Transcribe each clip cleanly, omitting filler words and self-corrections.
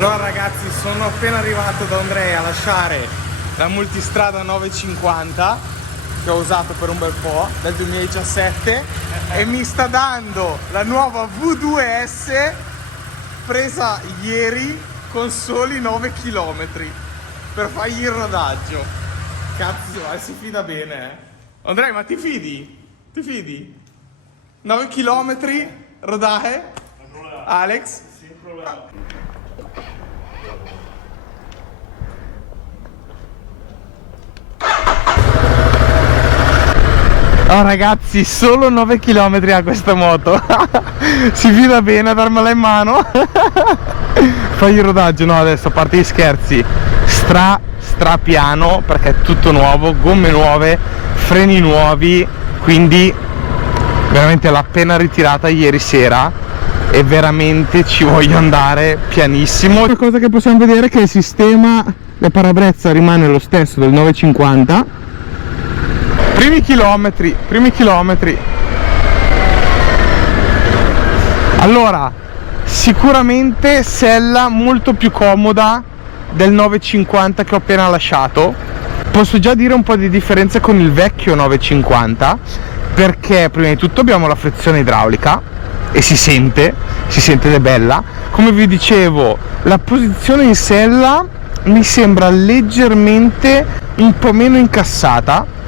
Allora ragazzi, sono appena arrivato da Andrea a lasciare la multistrada 950 che ho usato per un bel po' dal 2017 e mi sta dando la nuova V2S presa ieri con soli 9 km per fargli il rodaggio. Cazzo, si fida bene, Andrea, ma ti fidi? Ti fidi? 9 km rodare? Alex? Sin problema. Oh ragazzi, solo 9 km a questa moto. Si fida bene a darmela in mano. Fai il rodaggio. No, adesso a parte gli scherzi, stra piano perché è tutto nuovo, gomme nuove, freni nuovi, quindi veramente l'ho appena ritirata ieri sera e veramente ci voglio andare pianissimo. Una cosa che possiamo vedere è che il sistema del parabrezza rimane lo stesso del 950. Primi chilometri. Allora, sicuramente sella molto più comoda del 950 che ho appena lasciato. Posso già dire un po' di differenza con il vecchio 950, perché prima di tutto abbiamo la frizione idraulica e si sente ed è bella. Come vi dicevo, la posizione in sella mi sembra leggermente un po' meno incassata.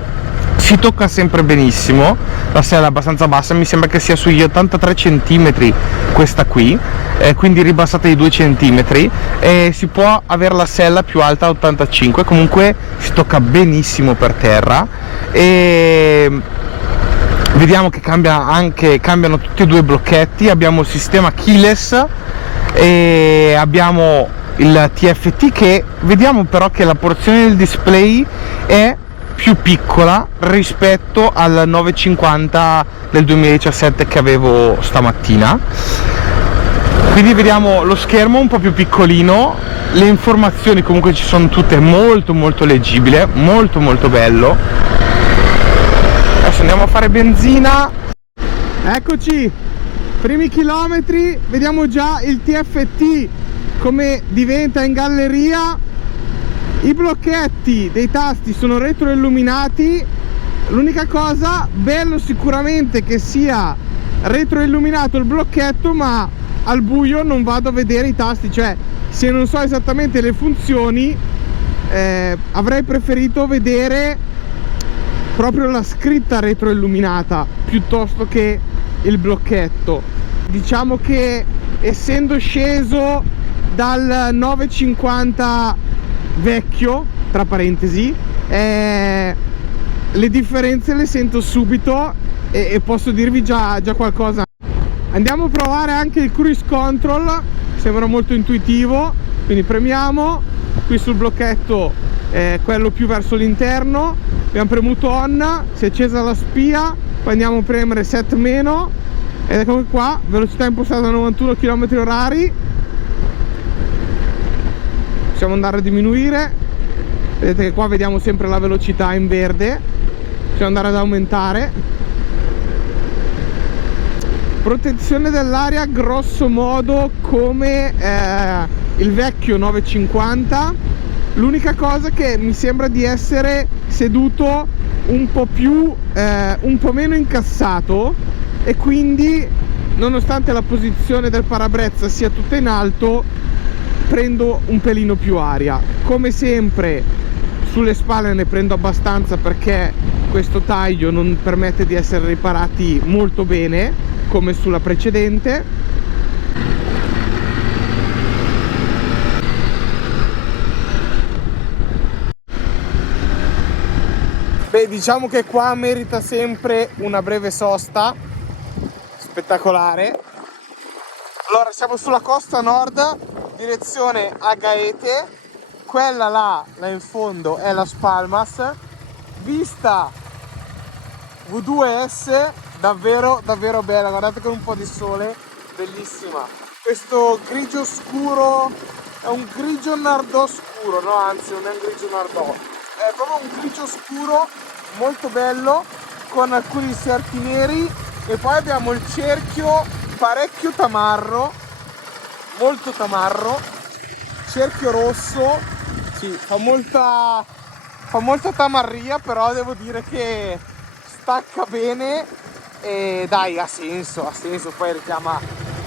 Si tocca sempre benissimo, la sella è abbastanza bassa, mi sembra che sia sugli 83 cm questa qui, quindi ribassata di 2 cm, e si può avere la sella più alta a 85, comunque si tocca benissimo per terra. E vediamo che cambiano tutti e due i blocchetti, abbiamo il sistema keyless e abbiamo il TFT, che vediamo però che la porzione del display è più piccola rispetto al 950 del 2017 che avevo stamattina, quindi vediamo lo schermo un po' più piccolino, le informazioni comunque ci sono tutte molto leggibile, molto bello. Adesso andiamo a fare benzina. Eccoci, primi chilometri, vediamo già il TFT come diventa in galleria. I blocchetti dei tasti sono retroilluminati. L'unica cosa, bello sicuramente che sia retroilluminato il blocchetto, ma al buio non vado a vedere i tasti, cioè se non so esattamente le funzioni avrei preferito vedere proprio la scritta retroilluminata piuttosto che il blocchetto. Diciamo che essendo sceso dal 950 vecchio, tra parentesi, le differenze le sento subito e posso dirvi già qualcosa. Andiamo a provare anche il cruise control, sembra molto intuitivo, quindi premiamo qui sul blocchetto, quello più verso l'interno, abbiamo premuto on, si è accesa la spia, poi andiamo a premere set meno ed ecco qua, velocità impostata a 91 km/h. Possiamo andare a diminuire, vedete che qua vediamo sempre la velocità in verde, possiamo andare ad aumentare. Protezione dell'aria grosso modo come il vecchio 950, l'unica cosa che mi sembra di essere seduto un po' meno incassato, e quindi nonostante la posizione del parabrezza sia tutta in alto prendo un pelino più aria. Come sempre sulle spalle ne prendo abbastanza perché questo taglio non permette di essere riparati molto bene come sulla precedente. Beh, diciamo che qua merita sempre una breve sosta spettacolare. Allora, siamo sulla costa nord, direzione a Gaete, quella là in fondo è Las Palmas, vista V2S davvero bella, guardate, con un po' di sole, bellissima. Questo grigio scuro è un grigio nardò scuro, no, anzi non è un grigio nardò, è proprio un grigio scuro molto bello con alcuni inserti neri, e poi abbiamo il cerchio parecchio tamarro, molto tamarro, cerchio rosso, sì, fa molta tamarria, però devo dire che stacca bene e dai, ha senso, poi richiama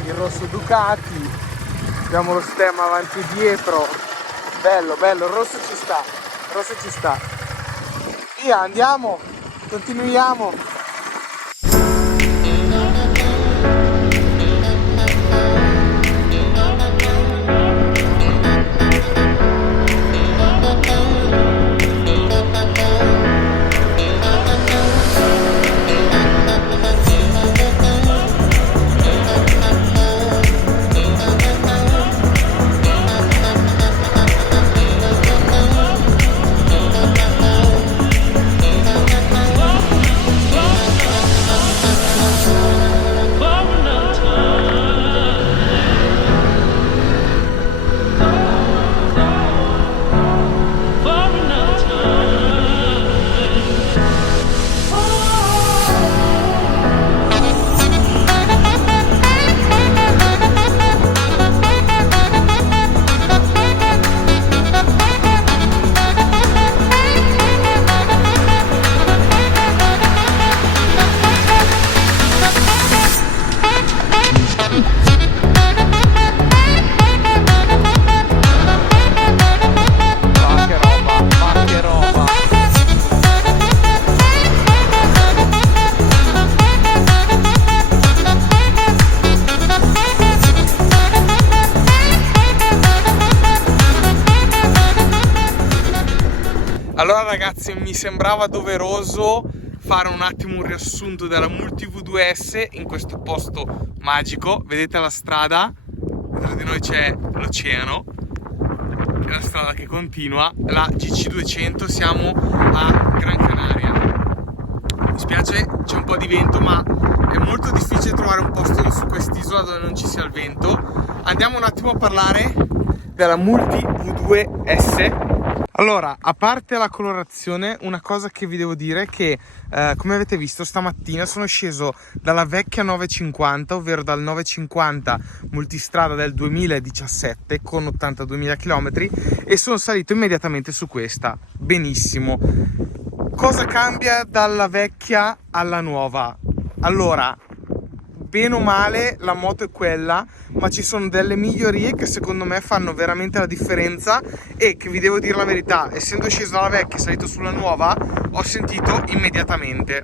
il rosso Ducati, abbiamo lo stemma avanti e dietro, bello, il rosso ci sta, via, andiamo, continuiamo. Allora ragazzi, mi sembrava doveroso fare un attimo un riassunto della Multi V2S in questo posto magico. Vedete la strada, dietro di noi c'è l'oceano, è la strada che continua, la GC200, siamo a Gran Canaria. Mi spiace, c'è un po' di vento, ma è molto difficile trovare un posto su quest'isola dove non ci sia il vento. Andiamo un attimo a parlare della Multi V2S. Allora, a parte la colorazione, una cosa che vi devo dire è che, come avete visto, stamattina sono sceso dalla vecchia 950, ovvero dal 950 multistrada del 2017 con 82.000 km e sono salito immediatamente su questa. Benissimo. Cosa cambia dalla vecchia alla nuova? Allora, bene o male la moto è quella, ma ci sono delle migliorie che secondo me fanno veramente la differenza e che, vi devo dire la verità, essendo sceso dalla vecchia e salito sulla nuova, ho sentito immediatamente.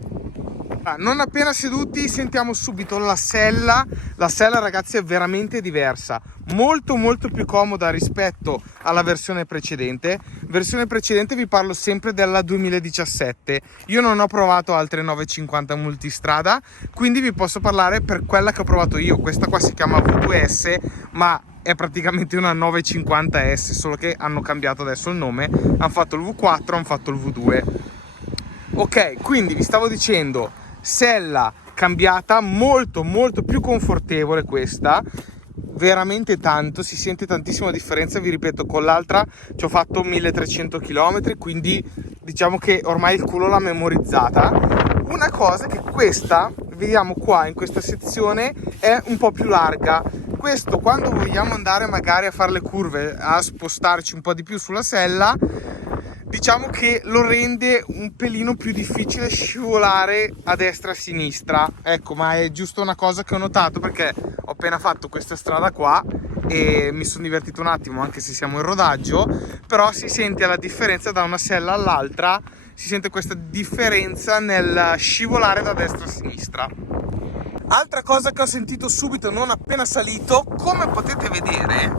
Non appena seduti sentiamo subito la sella. La sella, ragazzi, è veramente diversa, molto più comoda rispetto alla versione precedente. Versione precedente vi parlo sempre della 2017. Io non ho provato altre 950 multistrada, quindi vi posso parlare per quella che ho provato io. Questa qua si chiama V2S, ma è praticamente una 950S, solo che hanno cambiato adesso il nome, hanno fatto il V4, hanno fatto il V2. Ok, quindi vi stavo dicendo, sella cambiata, molto più confortevole questa, veramente tanto, si sente tantissima differenza. Vi ripeto, con l'altra ci ho fatto 1300 km, quindi diciamo che ormai il culo l'ha memorizzata. Una cosa è che questa, vediamo qua in questa sezione, è un po' più larga. Questo, quando vogliamo andare magari a fare le curve, a spostarci un po' di più sulla sella, diciamo che lo rende un pelino più difficile scivolare a destra e a sinistra. Ecco, ma è giusto una cosa che ho notato, perché ho appena fatto questa strada qua e mi sono divertito un attimo, anche se siamo in rodaggio, però si sente la differenza da una sella all'altra, si sente questa differenza nel scivolare da destra a sinistra. Altra cosa che ho sentito subito non appena salito, come potete vedere,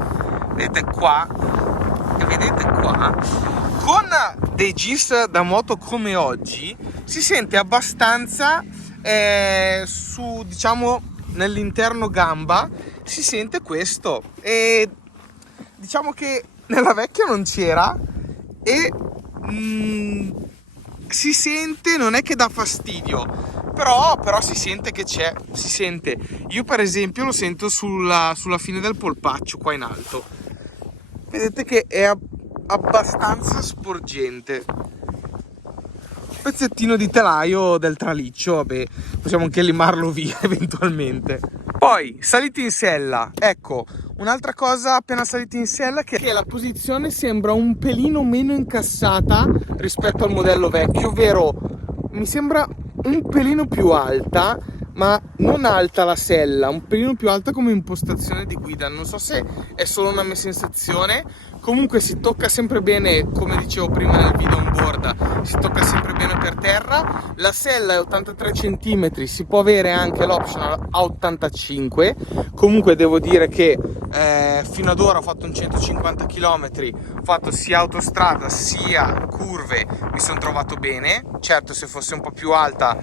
vedete qua, con dei GIS da moto come oggi si sente abbastanza su, diciamo, nell'interno gamba si sente questo, e diciamo che nella vecchia non c'era e si sente, non è che dà fastidio, però si sente che c'è, si sente. Io per esempio lo sento sulla fine del polpaccio qua in alto, vedete che è abbastanza sporgente. Pezzettino di telaio del traliccio, vabbè, possiamo anche limarlo via eventualmente. Poi saliti in sella, ecco, un'altra cosa appena saliti in sella che la posizione sembra un pelino meno incassata rispetto al modello vecchio, ovvero mi sembra un pelino più alta, ma non alta la sella, un pelino più alta come impostazione di guida. Non so se è solo una mia sensazione, comunque si tocca sempre bene, come dicevo prima nel video on board, si tocca sempre bene per terra. La sella è 83 cm, si può avere anche l'optional a 85. Comunque devo dire che fino ad ora ho fatto un 150 km, ho fatto sia autostrada sia curve, mi sono trovato bene. Certo, se fosse un po' più alta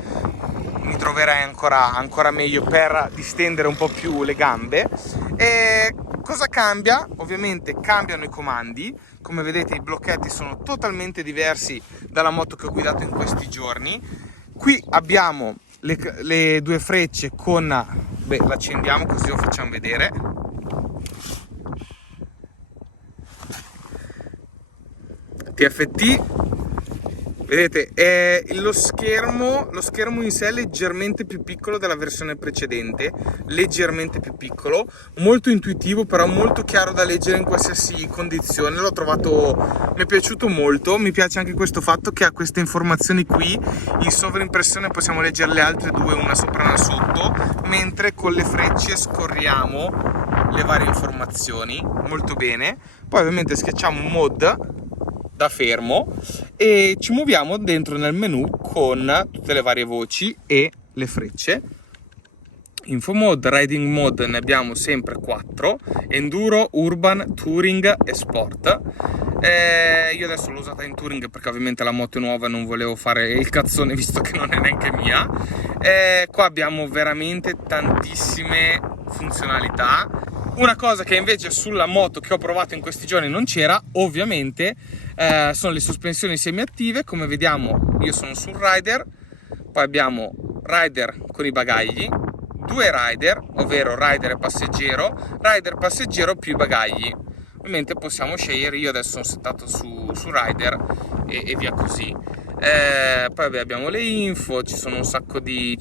mi troverei ancora meglio per distendere un po' più le gambe. E cosa cambia? Ovviamente cambiano i comandi. Come vedete i blocchetti sono totalmente diversi dalla moto che ho guidato in questi giorni. Qui abbiamo le due frecce con... l'accendiamo così lo facciamo vedere. TFT, vedete, lo schermo in sé è leggermente più piccolo della versione precedente, leggermente più piccolo, molto intuitivo, però molto chiaro da leggere in qualsiasi condizione. L'ho trovato, mi è piaciuto molto. Mi piace anche questo fatto che ha queste informazioni qui in sovraimpressione, possiamo leggere le altre due una sopra e una sotto, mentre con le frecce scorriamo le varie informazioni molto bene. Poi ovviamente schiacciamo mode da fermo e ci muoviamo dentro nel menu con tutte le varie voci e le frecce. Info mode, riding mode ne abbiamo sempre 4: enduro, urban, touring e sport. Io adesso l'ho usata in touring perché ovviamente la moto è nuova e non volevo fare il cazzone visto che non è neanche mia. Qua abbiamo veramente tantissime funzionalità. Una cosa che invece sulla moto che ho provato in questi giorni non c'era, ovviamente, sono le sospensioni semiattive. Come vediamo io sono sul rider, poi abbiamo rider con i bagagli, due rider, ovvero rider e passeggero più i bagagli. Ovviamente possiamo scegliere, io adesso sono settato su rider e via così. Poi abbiamo le info, ci sono un sacco di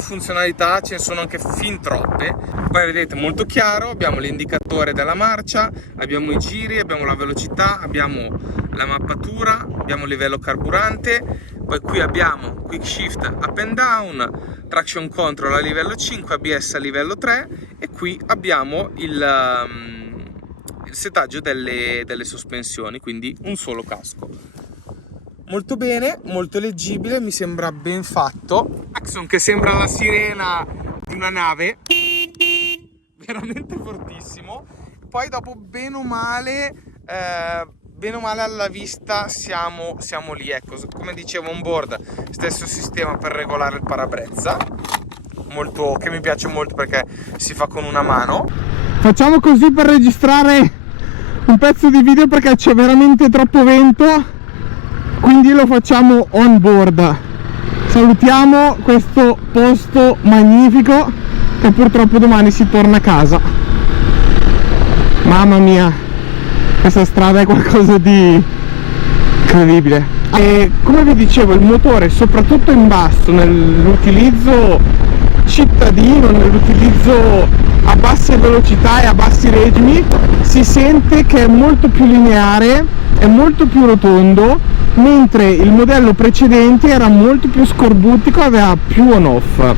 funzionalità, ce ne sono anche fin troppe. Poi vedete molto chiaro, abbiamo l'indicatore della marcia, abbiamo i giri, abbiamo la velocità, abbiamo la mappatura, abbiamo il livello carburante. Poi qui abbiamo quick shift up and down, traction control a livello 5, ABS a livello 3 e qui abbiamo il settaggio delle sospensioni, quindi un solo casco. Molto bene, molto leggibile, mi sembra ben fatto. Axon che sembra la sirena di una nave, veramente fortissimo. Poi dopo bene o male alla vista siamo lì, ecco, come dicevo on board, stesso sistema per regolare il parabrezza, molto, che mi piace molto perché si fa con una mano. Facciamo così per registrare un pezzo di video perché c'è veramente troppo vento, quindi lo facciamo on board. Salutiamo questo posto magnifico che purtroppo domani si torna a casa. Mamma mia, questa strada è qualcosa di incredibile. E come vi dicevo, il motore, soprattutto in basso, nell'utilizzo cittadino, nell'utilizzo a basse velocità e a bassi regimi, si sente che è molto più lineare, è molto più rotondo, mentre il modello precedente era molto più scorbutico, aveva più on off.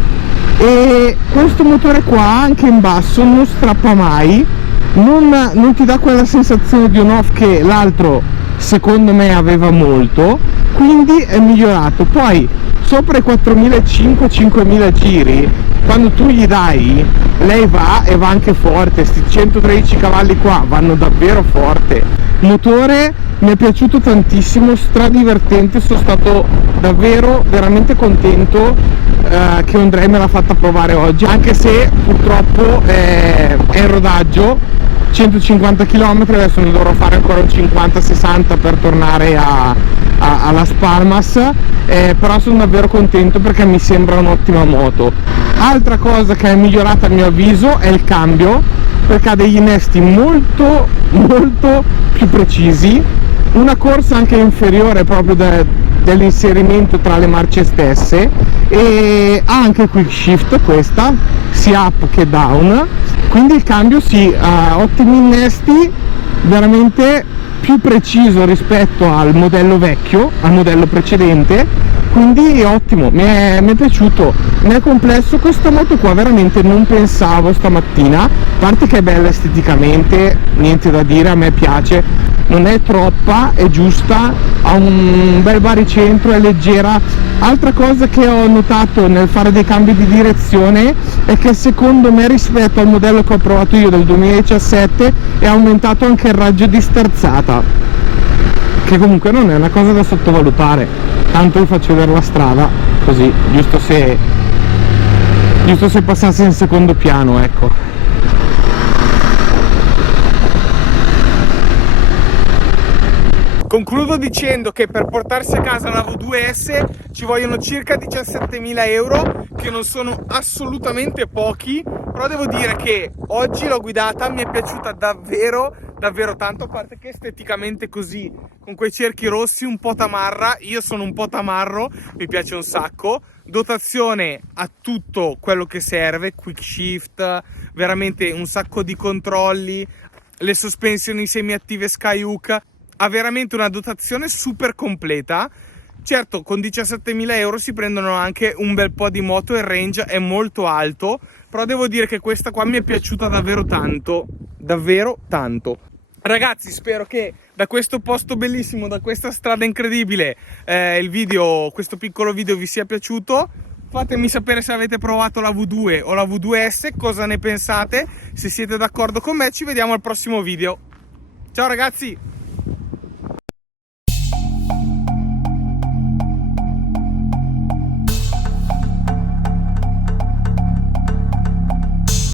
E questo motore qua anche in basso non strappa mai, non ti dà quella sensazione di on off che l'altro secondo me aveva molto, quindi è migliorato. Poi sopra i 4.500-5.000 giri, quando tu gli dai, lei va e va anche forte. Sti 113 cavalli qua vanno davvero forte. Il motore mi è piaciuto tantissimo, stradivertente, sono stato davvero veramente contento che Ondrej me l'ha fatta provare oggi, anche se purtroppo è in rodaggio, 150 km, adesso ne dovrò fare ancora un 50-60 per tornare a Las Palmas, però sono davvero contento perché mi sembra un'ottima moto. Altra cosa che è migliorata a mio avviso è il cambio, perché ha degli innesti molto più precisi, una corsa anche inferiore proprio dell'inserimento tra le marce stesse, e ha anche quick shift questa, sia up che down, quindi il cambio ha ottimi innesti, veramente più preciso rispetto al modello vecchio, al modello precedente, quindi ottimo, mi è piaciuto. Nel complesso questa moto qua veramente non pensavo stamattina, a parte che è bella esteticamente, niente da dire, a me piace, non è troppa, è giusta, ha un bel baricentro, è leggera. Altra cosa che ho notato nel fare dei cambi di direzione è che secondo me rispetto al modello che ho provato io del 2017 è aumentato anche il raggio di sterzata, che comunque non è una cosa da sottovalutare. Tanto vi faccio vedere la strada così, giusto se passasse in secondo piano, ecco. Concludo dicendo che per portarsi a casa la V2S ci vogliono circa 17.000 euro, che non sono assolutamente pochi, però devo dire che oggi l'ho guidata, mi è piaciuta davvero tanto, a parte che esteticamente così, con quei cerchi rossi un po' tamarra, io sono un po' tamarro, mi piace un sacco. Dotazione a tutto quello che serve, quick shift, veramente un sacco di controlli, le sospensioni semiattive Skyhook, ha veramente una dotazione super completa. Certo, con 17.000 euro si prendono anche un bel po' di moto e il range è molto alto, però devo dire che questa qua mi è piaciuta davvero tanto, Ragazzi, spero che da questo posto bellissimo, da questa strada incredibile, questo piccolo video vi sia piaciuto. Fatemi sapere se avete provato la V2 o la V2S, cosa ne pensate, se siete d'accordo con me. Ci vediamo al prossimo video. Ciao ragazzi!